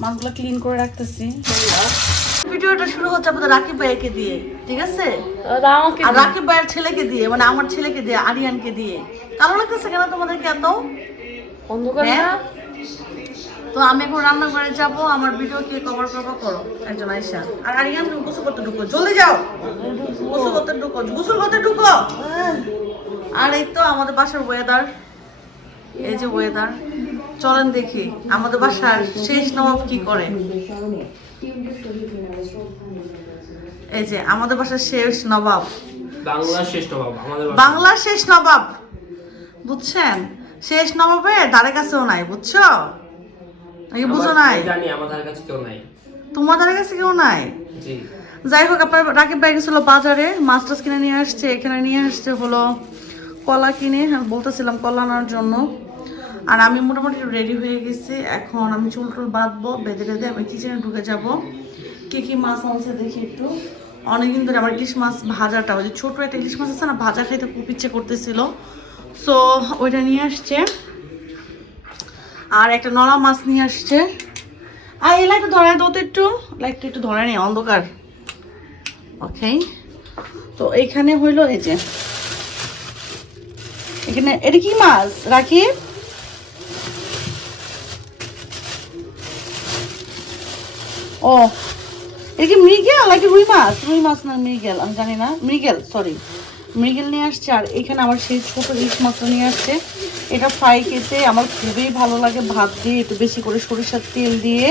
মাছগুলো ক্লিন করে রাখতেছি। ভিডিওটা শুরু হচ্ছে আমাদের রাকিব ভাইকে দিয়ে, ঠিক আছে? আর রাকিব ভাইয়ের ছেলেকে দিয়ে, মানে আমার ছেলেকে দিয়ে, আরিয়ানকে দিয়ে। কালো লাগতেছে কেন তোমাদেরকে এত অন্ধকার? তো আমি এখন রান্নাঘরে যাব, আমার ভিডিও কে কভার করো একজন আয়শা। আর আরিয়ান তুমি গোসল করতে ঢুকো, জলদি যাও, গোসল করতে ঢুকো। আর এই তো আমাদের বাসার ওয়েদার, এই যে ওয়েদার। চলেন দেখি আমাদের বাসার শেষ নবাব কি করে। এই যে আমাদের বাসার শেষ নবাব, বাংলার শেষ নবাব, বুঝছেন? শেষ নবাবের ধারে কাছেও নাই, বুঝছো? নাকি বুঝো নাই? তোমার ধারে কাছে কেউ নাই? যাই হোক, আপনার রাকিব ভাই গেছিল বাজারে, মাছ টাছ কিনে নিয়ে আসছে। এখানে নিয়ে আসছে হলো কলা কিনে, বলতেছিলাম কলা আনার জন্য। আর আমি মোটামুটি রেডি হয়ে গেছি। এখন আমি চুল টুল বাঁধবো, বেঁধে আমি কিচেনে ঢুকে যাব। কি মাছ আনছে দেখি একটু। অনেকদিন ধরে আমার ইলিশ মাছ ভাজাটা, ওই যে ছোটো একটা ইলিশ মাছ আছে না, ভাজা খাইতে খুব ইচ্ছে করতেছিল, সো ওইটা নিয়ে আসছে। আর একটা নলা মাছ নিয়ে আসছে। আর এই লাইটটা ধরায় দাও তো, লাইটটা একটু ধরায় নেই, অন্ধকার। ওকে, তো এইখানে হইলো এই যে, এখানে এটা কি মাছ রাখি? ও, এটা কি মৃগেল নাকি রুই মাছ? রুই মাছ না মৃগেল, আমি জানি না। মৃগেল নিয়ে আসছে। আর এখানে আমার সেই ছোট ইলিশ মাছটা নিয়ে আসছে। এটা ফ্রাই খেতে আমার খুবই ভালো লাগে, ভাত দিয়ে একটু বেশি করে সরিষার তেল দিয়ে,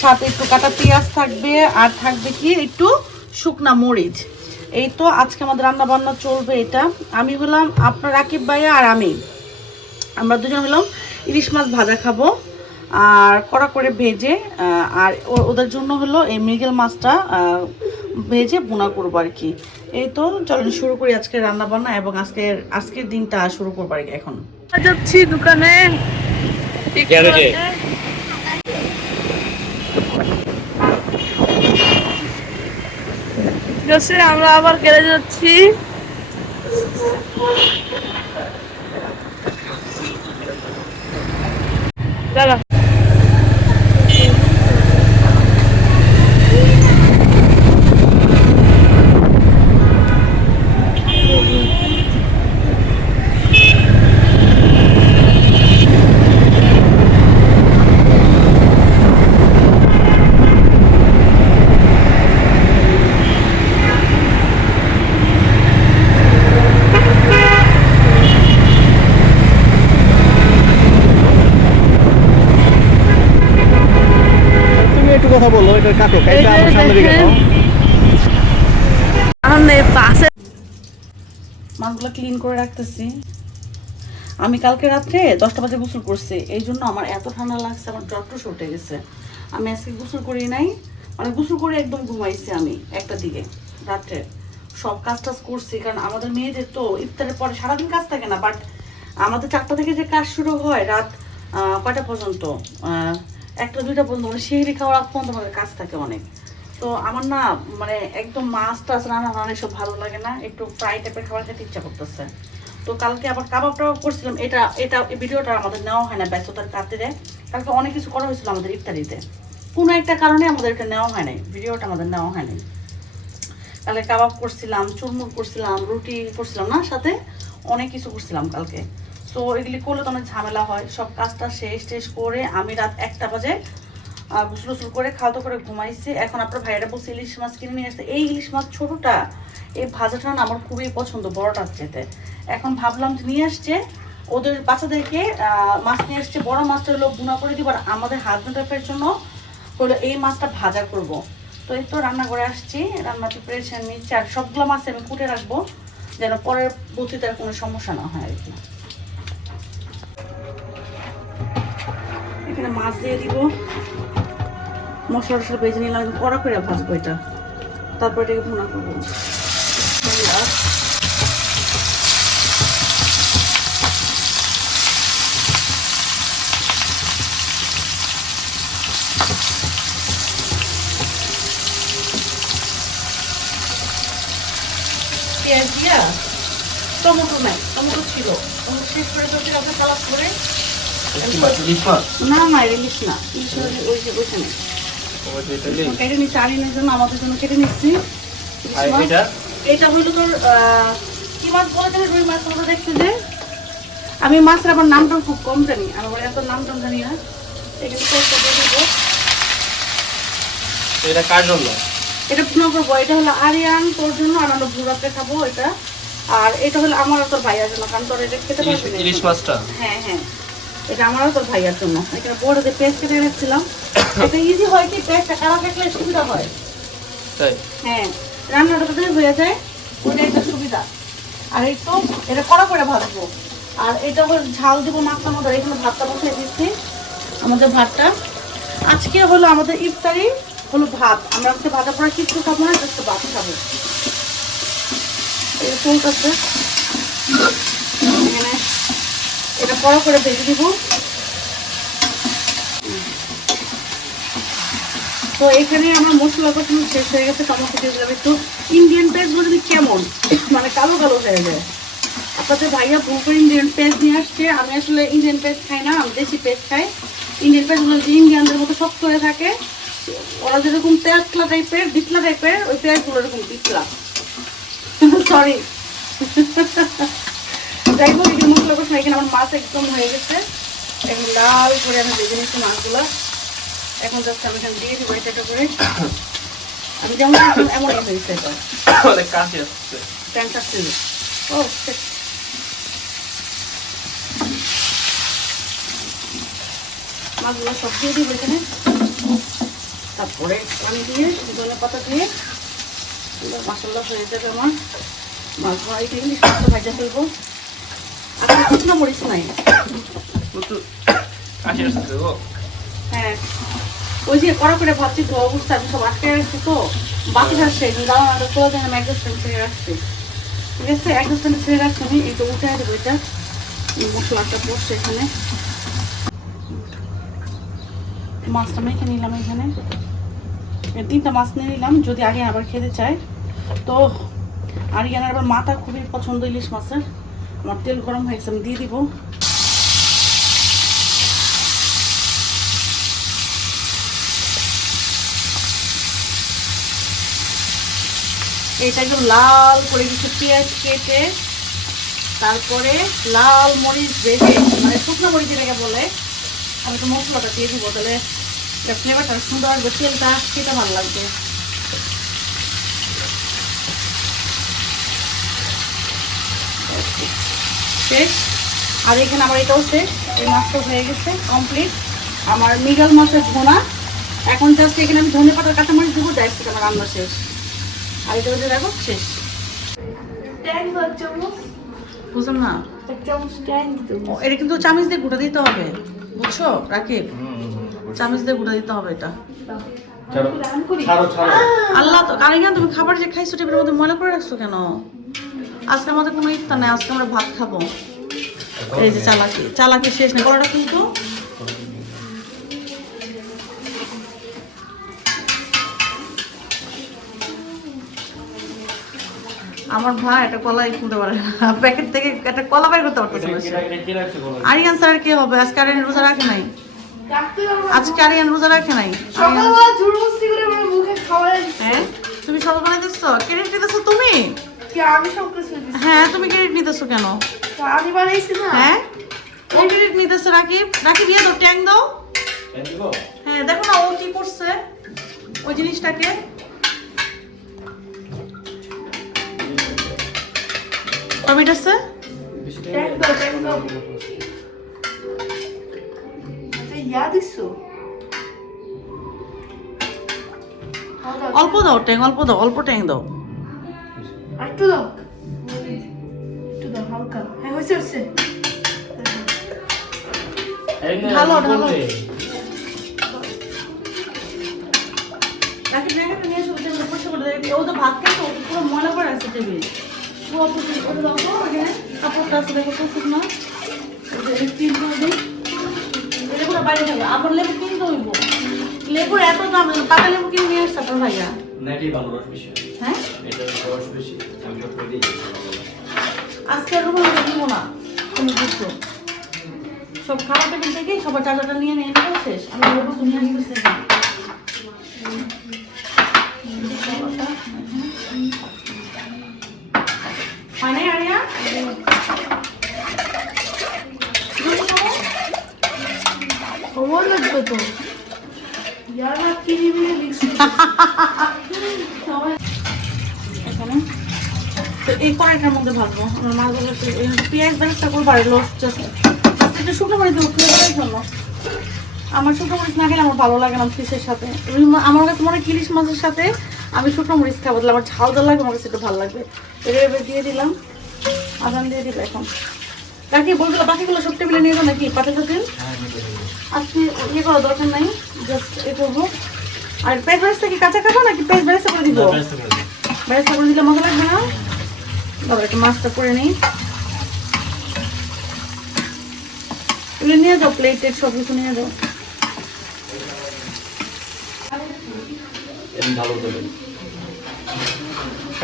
সাথে একটু কাটা পেঁয়াজ থাকবে, আর থাকবে কি একটু শুকনা মরিচ। এই তো আজকে আমাদের রান্না বান্না চলবে এটা। আমি হলাম আপনার রাকিব ভাইয়া আর আমরা দুজন হলাম ইলিশ মাছ ভাজা খাবো, আর কড়া করে ভেজে। আর ওদের জন্য হলো এই মৃগেল মাছটা ভেজে বোনা করবো আর কি। এই তো চলুন শুরু করি আজকে রান্না বান্না, এবং আজকের দিনটা শুরু করবো আর কি। এখন যাচ্ছি দোকানে, ঠিক আছে। আমরা আবার গ্যারেজে যাচ্ছি। দাদা কথা বলো, এটা কাটো, এটা আমার সামনে দিকে দাও। মাছগুলো ক্লিন করে রাখতেছি। আমি কালকে রাত্রে 10টা বাজে গোসল করছি, এই জন্য আমার এত ঠান্ডা লাগছে, আমার জ্বর উঠে গেছে। আমি আজকে গোসল করি নাই, মানে গোসল করে একদম ঘুমাইছি আমি 1টার দিকে রাত্রে। সব কাজ টাজ করছি, কারণ আমাদের মেয়েদের তো ইফতারের পরে সারাদিন কাজ থাকে না, বাট আমাদের 4টা থেকে যে কাজ শুরু হয় রাত কয়টা পর্যন্ত, 1টা 2টা পর্যন্ত, মানে সেহরি খাওয়ার আগ পর্যন্ত আমাদের কাজ থাকে অনেক। তো আমার না মানে একদম মাছ টাছ রান্না এসব ভালো লাগে না, একটু ফ্রাই টাইপের খাবার খেতে ইচ্ছা করতেছে। তো কালকে আবার কাবাব টাবাব করছিলাম, এটা ভিডিওটা আমাদের নেওয়া হয় না ব্যস্ততার খাতিরে। কালকে অনেক কিছু করা হয়েছিল আমাদের ইফতারিতে, কোনো একটা কারণে আমাদের এটা নেওয়া হয় নাই, ভিডিওটা আমাদের নেওয়া হয় নাই। কালকে কাবাব করছিলাম, চুরমুর করছিলাম, রুটি করছিলাম, না সাথে অনেক কিছু করছিলাম কালকে। তো এগুলি করলে তো অনেক ঝামেলা হয়। সব কাজটা শেষ করে আমি রাত 1টা বাজে গোসল করে খাওয়া করে ঘুমাইছি। এখন আপনার ভাইয়ারা বলছে ইলিশ মাছ কিনে নিয়ে আসতে। এই ইলিশ মাছ ছোটোটা, এই ভাজাটা না আমার খুবই পছন্দ বড়টার চেতে। এখন ভাবলাম যে নিয়ে আসছে ওদের বাচ্চাদেরকে, মাছ নিয়ে আসছে, বড় মাছটা হলো বুনা করে দিব, আর আমাদের হাজবেন্ডের জন্য হলো এই মাছটা ভাজা করব। তো এই তো রান্না করে আসছি, রান্না প্রিপারেশন নিচ্ছি। আর সবগুলো মাছ আমি কুটে রাখবো, যেন পরের বলতে কোনো সমস্যা না হয় আর কি। এখানে মাছ দিয়ে দিব, মশলা টশলা ভেজে নিলাম, কড়া করে ভাজবো এটা, তারপর এটাকে ভুনা করবো। পেঁয়াজ দিয়া, টমেটো নাই, টমেটো ছিল, টমেটো শেষ করে ফেলছি, আপনার সালাদ করে না না ইলিশ না, ইলিশ ওই যে ওইখানে কেটে নিচ্ছি আরিনের জন্য, আমাদের জন্য কেটে নিচ্ছি। এটা হইলো তোর কি মাছ বলে দেবে, রুই মাছ মতো দেখতে যে। আমি মাছের আবার নামটা খুব কম জানি, আমার এত নাম টাম জানি না। এখানে দিয়ে দেবো। এটা কার জন্য? এটা ভুনা করবো। এটা হলো আরিয়ান তোর জন্য, আর আমরা ভুরাতে খাবো এটা। আর এটা হলো আমার আর তোর ভাইয়ার জন্য, কারণ তোর এটা খেতে পারবি না। ইলিশ মাছটা? হ্যাঁ হ্যাঁ, এটা আমার আর তোর ভাইয়ার জন্য। এটা বড় যে পেস্ট কেটে রেখেছিলাম, এটা ইজি হয় কি, পেস্টটা কারা কাটলে সুবিধা হয়। তাই? হ্যাঁ, রান্নাটা তো হয়ে যায়, ওটা একটা সুবিধা। আর এই তো এটা কড়া করে ভাজবো। আর এটা হলো ঝাল দেবো মাছটার মধ্যে। এখানে ভাতটা বসিয়ে দিচ্ছি, আমাদের ভাতটা আজকে হলো আমাদের ইফতারি হলো ভাত। আমরা আজকে ভাজা পড়া কিছু খাবো না, জাস্ট ভাত খাবো। এটা চলতেছে, এখানে এটা কড়া করে ভেজে দিব। তো এখানে আমার মশলা কষানো শেষ হয়ে গেছে, টমেটো দিয়ে দিলাম একটু। ইন্ডিয়ান পেস্টগুলো যদি কেমন মানে কালো কালো হয়ে যায়, আপনাদের ভাইয়া ভুল করে ইন্ডিয়ান পেস্ট নিয়ে আসছে। আমি আসলে ইন্ডিয়ান পেস্ট খাই না, আমি দেশি পেস্ট খাই। ইন্ডিয়ান পেস্টগুলো যদি ইন্ডিয়ানদের মতো শক্ত হয়ে থাকে, ওরা যেরকম তেতলা টাইপের বিটলা টাইপের, ওই পেস্টগুলো এরকম বিটলা। সরি, যাই হোক এখানে মশলা কষানো। এখানে আমার মাছ একদম হয়ে গেছে, এখন লাল করে আমি ভেজে নিচ্ছি মাছগুলো। এখন জাস্ট আমি এখানে দিয়ে দিব এটা করে। আমি যেমন এমনই হয়েছে, এটা অনেক কাছে আসছে। প্যান্ট আসছে। ও মাছগুলো সব দিয়ে দিব এখানে। তারপরে পানি দিয়ে ধনে পাতা দিয়ে মশলা হয়ে যাবে আমার। মাছ ভাই ইলিশ মাছটা ভাজা ফেলবো। আর শুকনো মরিচ নাই। হ্যাঁ, ওই যে কড়া করে ভাবছি তো অবস্থা, আমি সব আটকে রাখছি তো বাকি আসছে। দাঁড়ানো তোলা যায়, আমি এক দশ মিনিট ছেড়ে রাখছি। ঠিক আছে, এক দশ মিনিট ছেড়ে রাখছি। আমি এই তো উঠে দেবো এটা, মশলাটা পড়ছে এখানে। মাছটা মেখে নিলাম এখানে, 3টা মাছ নিয়ে নিলাম, যদি আরিয়ান আবার খেতে চায় তো। আরিয়ানের আবার মাথা খুবই পছন্দ ইলিশ মাছের। আমার তেল গরম হয়ে গেছে, আমি দিয়ে দিব। এটা একদম লাল করে কিছু পেঁয়াজ কেটে, তারপরে লাল মরিচ ভেজে, মানে শুকনো মরিচ যেটাকে বলে, আমি তো মশলাটা দিয়ে দিব। তাহলে ফ্লেভারটা সুন্দর আসবে, তেলটা খেতে ভালো লাগবে। শেষ। আর এখানে আমার এটাও শেষ, এই মাছটা হয়ে গেছে কমপ্লিট আমার মৃগেল মাছের ভুনা। এখন জাস্ট এখানে আমি ধনে পাতার কাঁচামরিচ দেবো, যাই আমার রান্না শেষ। আর এটা হচ্ছে দেখো শেষ। বুঝলাম না, এটা কিন্তু চামচ দিয়ে গুঁড়া দিতে হবে, বুঝছো রাকিব? চামচ দিয়ে গুঁড়া দিতে হবে এটা। আল্লাহ তো কারিনা, তুমি খাবার যে খাইছো টেবিলের মধ্যে ময়লা করে রাখছো কেন? আজকে আমাদের কোনো ইফতার নেই, আজকে আমরা ভাত খাবো। এই যে চালাকি, চালাকি শেষ নেই, বড়টা কিন্তু আমার ভাই একটা কলাই খুলতে পারে না, প্যাকেট থেকে একটা কলা বাই করতে পারতেছে না। আরিয়ান স্যার কি হবে? আজকে আরিয়ান রোজা রাখে নাই, আজকে আরিয়ান রোজা রাখে নাই। হ্যাঁ, তুমি সব বানাইতেছো, ক্রেডিট নিতেছো তুমি? হ্যাঁ, তুমি ক্রেডিট নিতেছো কেন? আমি বানাইছি না। হ্যাঁ, ও ক্রেডিট নিতেছে। রাকিব, রাকিব দিয়ে দাও, ট্যাং দাও। হ্যাঁ, দেখো না ও কি করছে ওই জিনিসটাকে। টমেটো আছে, অল্প দাও ট্যাং, অল্প দাও, অল্প ট্যাং দাও। একটু দাও, একটু দাও হালকা। হ্যাঁ, হয়েছে হয়েছে। ঢালো ঢালো। রাকিব রেখে নিয়ে এসো, টেবিলে পরিষ্কার করে দেবে। ও তো ভাত খাইতো, পুরো ময়লা পড়ে আছে টেবিল। ওটা দাও তো, এখানে কাপড়টা আছে দেখো তো শুকনো। লেবুটা বাইরে যাবে, আবার লেবু কিনতে হইব। লেবুর এত দাম, পাকা লেবু কিনে নিয়ে আসছে আপনার ভাইয়া। হ্যাঁ, আজকে আর রুমে দিব না, তুমি বুঝছো। সব খাবার টেবিল থেকে সবার চার্জারটা নিয়ে নিয়ে শেষ। আমি ওগুলো নিয়ে আসতেছি। মানে আরিয়া খবর লাগবে তো ইয়ারা কি নিবি লিখছি এখানে তো এই কড়াইটার মধ্যে ভাজবো আমার মাছগুলো পেঁয়াজ ব্যবস্থা করবো আর জাস্ট একটু শুকনো মরিচ দেবো ফ্লেভারের জন্য। আমার শুকনো মরিচ না খেলে আমার ভালো লাগে না ফিশের সাথে। আমার কাছে মনে হয় ইলিশ মাছের সাথে আমি শুকনো মরিচ খাবো, তাহলে আমার ঝাল ঝাল লাগবে, আমার কাছে একটু ভালো লাগবে। এবার দিয়ে দিলাম, আদান দিয়ে দিল। এখন বাকি বলছিল বাকিগুলো সব টেবিলে নিয়ে যাবো নাকি পাঠাতে দিন? আজকে ইয়ে করার দরকার নাই, জাস্ট এ করবো। আর পেঁয়াজ বেরেস্তা কি কাঁচা খাবো নাকি পেঁয়াজ বেরেস্তা করে দিব? বেরেস্তা করে দিলে মজা লাগবে না? তারপর একটু মাছটা করে নিই। এগুলো নিয়ে যাও, প্লেটের সব কিছু নিয়ে যাও।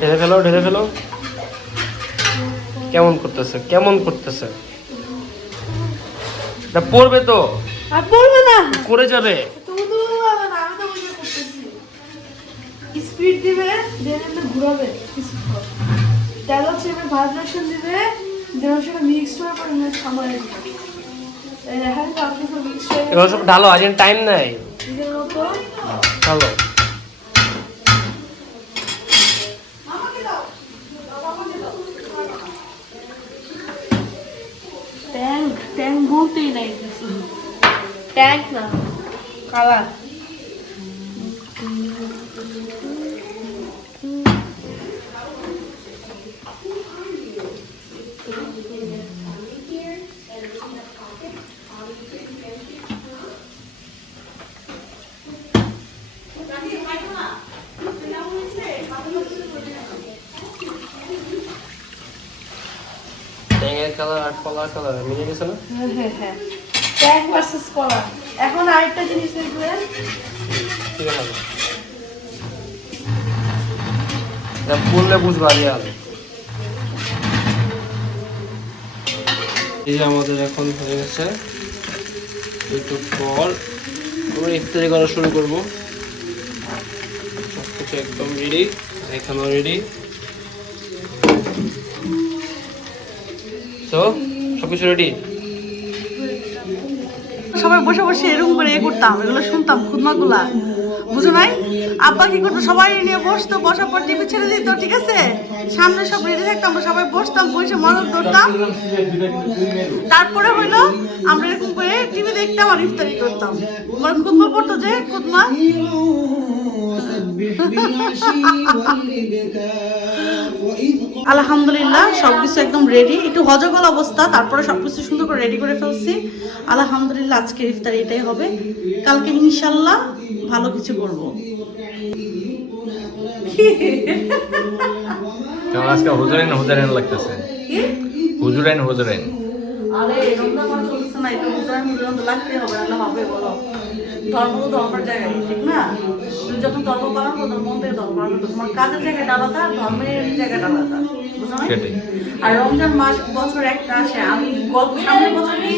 ঢেলে ফেলো, ঢেলে ফেলো। কেমন করতেছে, কেমন করতেছে? এটা পড়বে তো, আর বলবে না করে যাবে। তুমি তো বলবে না, আমি তো বুঝে করতেছি। স্পিড দিবে, দেন এমনি ঘুরাবে তেল হচ্ছে এবার ভাত রসুন দিবে, দেন সেটা মিক্স করে করে এমনি সামাল দিবে। এই দেখেন তো আপনি তো মিক্স করে এগুলো সব ঢালো, আজ টাইম নাই। নিজের মতো ঢালো। ট্যাঙ্ক ট্যাঙ্ক বলতেই নাই কিছু। ট্যাঙ্ক না কালার। ট্যাঙের কালার আর কলার কালার মিলে গেছে না? হ্যাঁ হ্যাঁ হ্যাঁ, ট্যাঙ্ক ভার্সেস কলার। এখন আরেকটা জিনিস দেখবেন, ঠিক আছে, এটা বললে বুঝবা আর। এই যে আমাদের এখন হয়ে গেছে, একটু পর আমরা ইফতারি করা শুরু করব। সবকিছু একদম রেডি, এখানেও রেডি। তো সবকিছু রেডি। সবাই বসে বসে এরকম করে এ করতাম, এগুলো শুনতাম খুদমাগুলা, বুঝো নাই? আব্বা কি করতো, সবাই নিয়ে বসতো, বসার পর টিভি ছেড়ে দিত, ঠিক আছে? সামনে সব রেডি থাকতাম, আমরা সবাই বসতাম, বসে মদত ধরতাম। তারপরে হইলো আমরা এরকম করে টিভি দেখতাম আর ইফতারি করতাম। আমার খুদমা পড়তো যে খুদমা। আলহামদুলিল্লাহ সবকিছু একদম রেডি, একটু হজগল অবস্থা, তারপরে সবকিছু সুন্দর করে রেডি করে ফেলছি। আলহামদুলিল্লাহ আজকে ইফতারি এটাই হবে, কালকে ইনশাল্লাহ ভালো কিছু করব। কেমন আজকে হুজুরাইন হুজুরাইন লাগতেছে? হুজুরাইন হুজুরাইন। আরে রমজান মাস চলছে না, এটা হুজুরাইন হুজুরাইন তো লাগতে হবে, আল্লাহ হবে বলো। ধর্ম তো ধর্মের জায়গায়, ঠিক না? তুমি যখন ধর্ম পালন করো তখন মন থেকে ধর্ম পালন করো, তোমার কাজের জায়গাটা আলাদা, ধর্মের জায়গাটা আলাদা, বুঝো না? সেটাই। আর রমজান মাস বছর একটা আসে, আমি গত সামনের বছর কি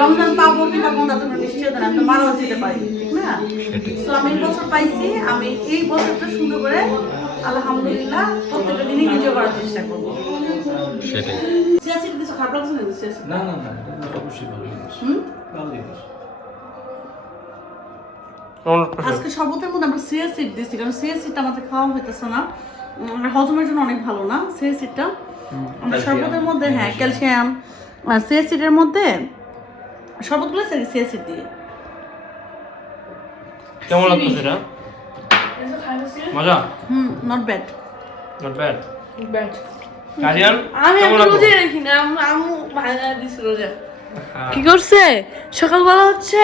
রমজান পাবো কি পাবো তা তোমরা নিশ্চয় জানো, আমি তো মারাও যেতে পারি, ঠিক না? তো আমি এই বছর পাইছি, আমি এই বছরটা সুন্দর করে আলহামদুলিল্লাহ প্রত্যেকটা দিনই এনজয় করার চেষ্টা করবো। সেটাই। সিয়াসির কিছু খারাপ লাগছে না? সিয়াসি না না না, অবশ্যই ভালো জিনিস। ভালো জিনিস। আজকে শরবতের মধ্যে আমরা সিয়া সিড দিচ্ছি, কারণ সিয়া সিডটা আমাদের খাওয়া হইতেছে না, হজমের জন্য অনেক ভালো না সিয়া সিডটা। আমরা শরবতের মধ্যে হ্যাঁ ক্যালসিয়াম, সিয়া সিডের মধ্যে শরবতগুলো সিয়া সিড দিয়ে। কেমন লাগতেছে এটা? মজা? Not bad. Not bad. ব্যাট কারিয়ান আমি কেমন একটু লাগলো? রোজা রাখি না, আমু ভাঙা দিছিল রোজা। কি করছে সকালবেলা হচ্ছে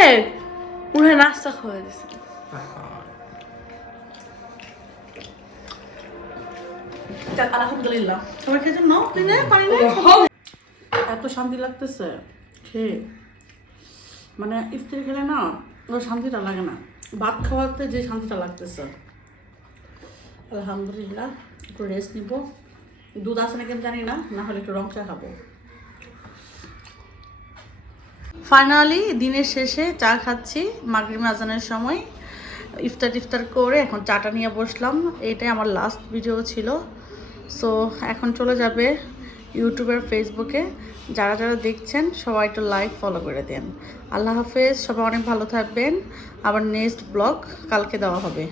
উঠে নাস্তা খাওয়া দিছে। আলহামদুলিল্লাহ সবাই খেয়েছে নাও, তুই নে, পারি না। এত শান্তি লাগতেছে খেয়ে, মানে ইফতারি খেলে না ওই শান্তিটা লাগে না, ভাত খাওয়াতে যে শান্তিটা লাগতেছে। আলহামদুলিল্লাহ একটু রেস্ট নিব, দুধ আছে নাকি আমি জানি না, না হলে একটু রং চা খাবো। ফাইনালি দিনের শেষে চা খাচ্ছি মাগরিব আজানের সময়। ইফতার করে এখন চাটা নিয়ে বসলাম। এইটাই আমার লাস্ট ভিডিও ছিল। সো এখন চলে যাবে ইউটিউবের ফেসবুকে। যারা যারা দেখছেন সবাই একটু লাইক ফলো করে দেন। আল্লাহ হাফেজ, সবাই অনেক ভালো থাকবেন। আবার নেক্সট ব্লগ কালকে দেওয়া হবে।